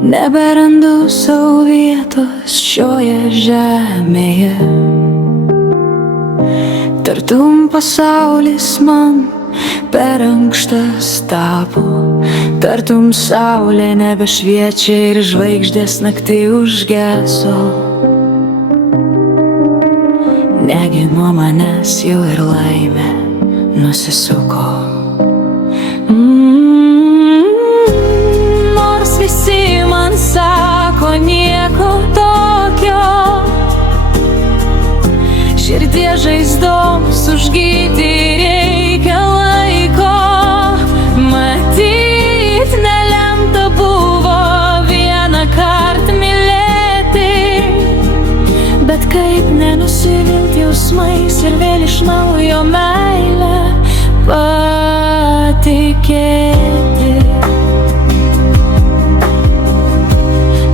Neberandu savo vietos šioje žemėje. Tartum pasaulis man per ankštas tapo, tartum saulė nebešviečia ir žvaigždės naktį užgeso. Negi nuo manęs jau ir laimė nusisuko. Nors visi man sako nieko tokio, širdies žaizdoms užgydyti reikia laiko. Matyt, nelemta buvo vieną kartą mylėti, bet kaip nenusivilti jausmais ir vėl iš naujo meilę patikėti.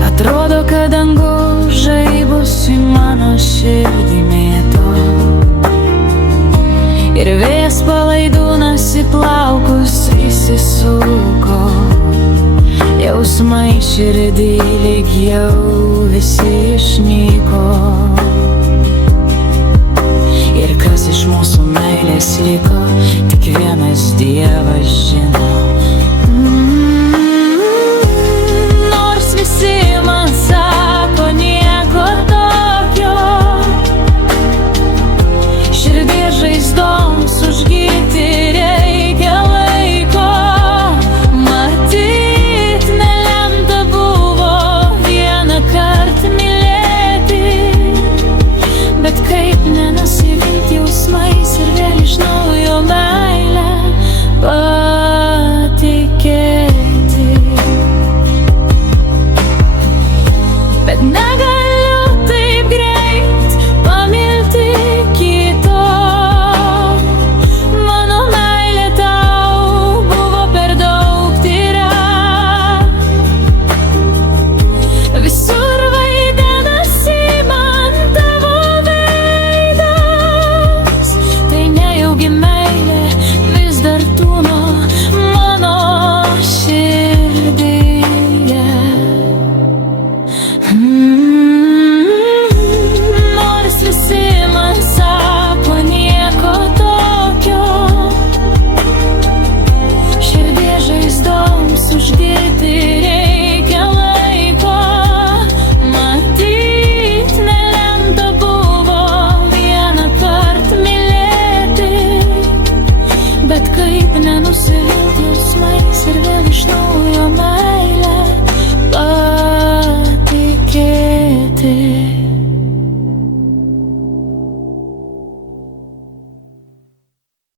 Atrodo, kad dangus žaibus į mano širdį mėto, ir vėjas palaidūnas į plaukus įsisuko. Jausmai širdį lyg jau visi išnyko, ir kas iš mūsų meilės liko, tik vienas Dievas žino.